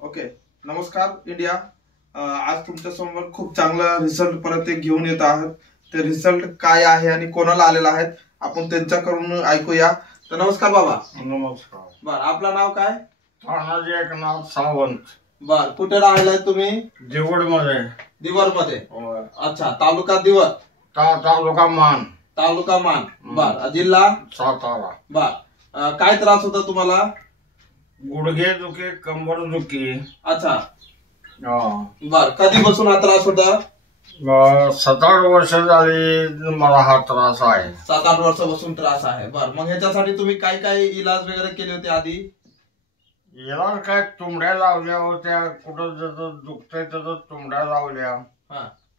Okay. नमस्कार India. आज तुमच्या समोर खूप चांगला रिझल्ट परत एक घेऊन येत आहात. ते रिझल्ट काय आहे आणि कोणाला आलेला आहे आपण त्यांच्याकडून ऐकूया. तर नमस्कार बाबा. नमस्कार. बर, आपलं नाव काय? तानाजी एकनाथ सावंत. बर, कुठे राहिलाय तुम्ही? दिवड मध्ये. दिवर मध्ये. अच्छा, तालुका दिवर, तालुका मान. तालुका मान. बर, जिल्हा सातारा. बर, काय त्रास होता तुम्हाला? गुडघे दुखी, कंबर दुखी. अच्छा. बर, कधीपासून हा त्रास होता? 7-8 वर्ष झाली मला हा त्रास आहे. 7-8 वर्षापासून त्रास आहे. बर, मग ह्याच्यासाठी तुम्ही काय काय इलाज वगैरे केले होते आधी? याला काय तुंबड्या लावल्या होत्या, कुठं जसं दुखतंय तसं तुंबड्या लावल्या.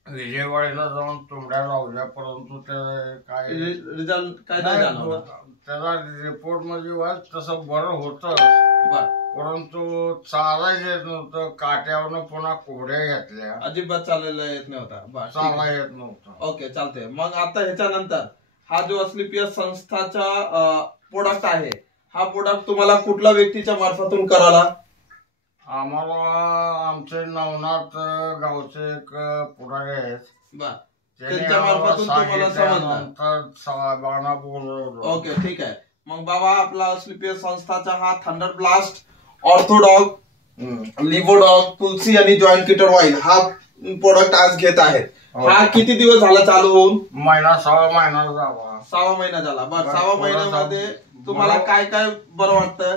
विजयवाडीला जाऊन तुंबड्या लावल्या, परंतु ते काय रिझल्ट काय नाही जाणवला. त्याचा रिपोर्ट मध्ये तसं बरं होतं, बर, परंतु चालायला येत नव्हतं. काट्यावरनं पुन्हा कोड्या घेतल्या, अजिबात चालायला येत नव्हता. बर, चाला येत नव्हतं. ओके, चालतंय. मग आता ह्याच्यानंतर हा जो अस्क्लेपियस संस्थाचा प्रोडक्ट आहे, हा प्रोडक्ट तुम्हाला कुठल्या व्यक्तीच्या मार्फतून कराला? आम्हाला आमचे नवनाथ गावचे एक पुढारी आहेत. बर, त्यांच्या मार्फतून तुम्हाला समजलं. साहेबांना बोलवलं. ओके, ठीक आहे. मग बाबा, आपला अस्क्लेपियस संस्थाचा हा थंडर ब्लास्ट, ऑर्थोडॉग, लिव्होडॉग, तुलसी आणि जॉईंट किटर ऑइल हा प्रोडक्ट आज घेत आहे. हा किती दिवस झाला चालू होऊन? 6 महिना झाला. 6 महिना झाला. बरं, 6 महिन्यामध्ये तुम्हाला काय काय बरं वाटतं?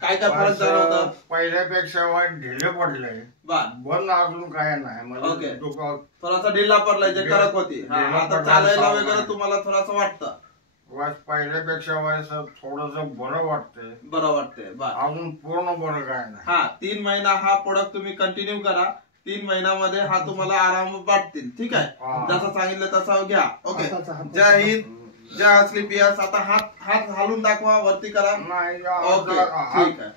काय काय फरक जाणवतं? पहिल्यापेक्षा ढिले पडले. बंद अजून काय नाही. ओके, थोडासा ढिला पडलाय, जे कडक होती. आता चालायला वगैरे तुम्हाला थोडंसं वाटतं? पहिल्यापेक्षा थोडस बरं वाटतंय. बरं वाटतंय. अजून पूर्ण बरं काय नाही. 3 महिना हा प्रोडक्ट तुम्ही कंटिन्यू करा. 3 महिन्यामध्ये हा तुम्हाला आराम वाटतील. ठीक आहे, जसं सांगितलं तसं घ्या. ओके, जय हिंद, जय अस्क्लेपियस. आता हात हालून दाखवा, वरती करा. नाही, ओके, ठीक आहे.